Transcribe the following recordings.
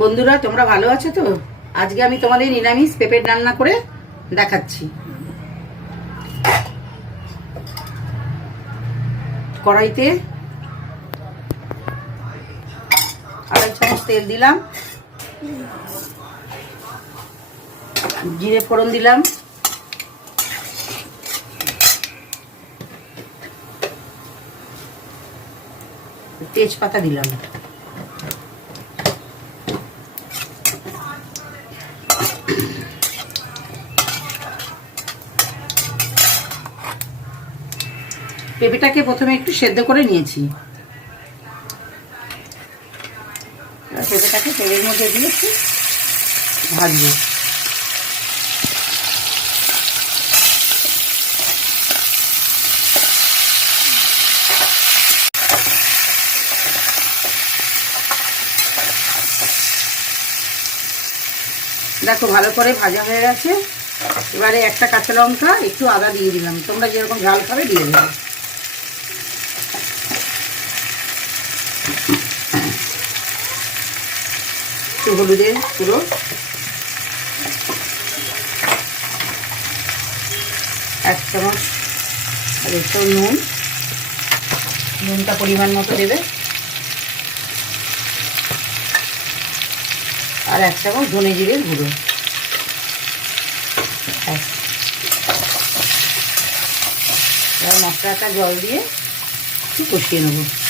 বন্ধুরা, তোমরা ভালো আছো তো? আজকে আমি তোমাদের নিরামিষ পেঁপের রান্না করে দেখাচ্ছি। কড়াইতে আড়াই চামচ তেল দিলাম। জিরে ফোড়ন দিলাম। তেজপাতা দিলাম পেঁপেটাকে প্রথমে একটু সেদ্ধ করে নিয়েছি। পেঁপেটাকে তেলের মধ্যে দিয়ে একটু ভাজবো। দেখো, ভালো করে ভাজা হয়ে গেছে। এবারে একটা কাঁচা লঙ্কা, একটু আদা দিয়ে দিলাম। তোমরা যেরকম ঝাল খাবে, দিয়ে দেবে। একটু হলুদের পুরো। এক চামচ আর একটু নুন। নুনটা পরিমাণ মতো দেবে। আর এক চামচ ধনে জিরের গুঁড়ো। মশলাটা জল দিয়ে একটু কষিয়ে নেব।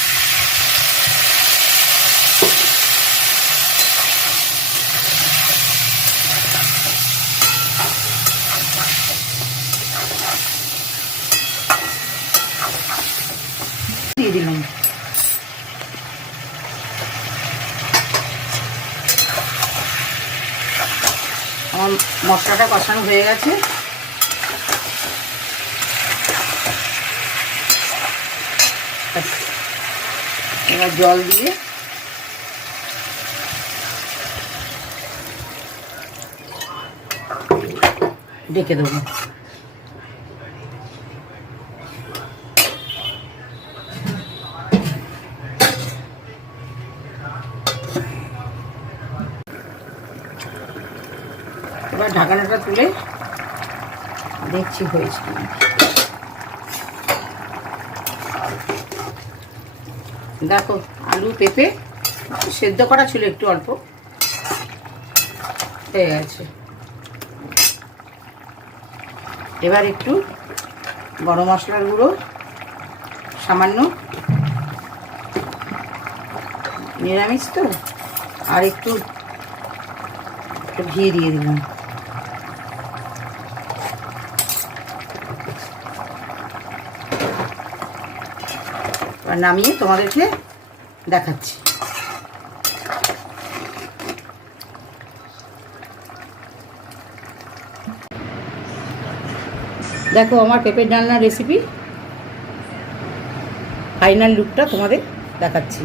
আমার মশলাটা কষানো হয়ে গেছে। এবার জল দিয়ে ডেকে দেবো। এবার ঢাকানাটা তুলে দেখছি হয়েছে দেখো, আলু পেঁপে, সেদ্ধ করা ছিল একটু অল্প। হয়ে গেছে। এবার একটু গরম মশলার গুঁড়ো, সামান্য নিরামিষ তো, আর একটু একটু ঘি দিয়ে দিলাম। এবার নামিয়ে তোমাদেরকে দেখাচ্ছি। দেখো আমার পেঁপের ডান্নার রেসিপি ফাইনাল লুকটা তোমাদের দেখাচ্ছি।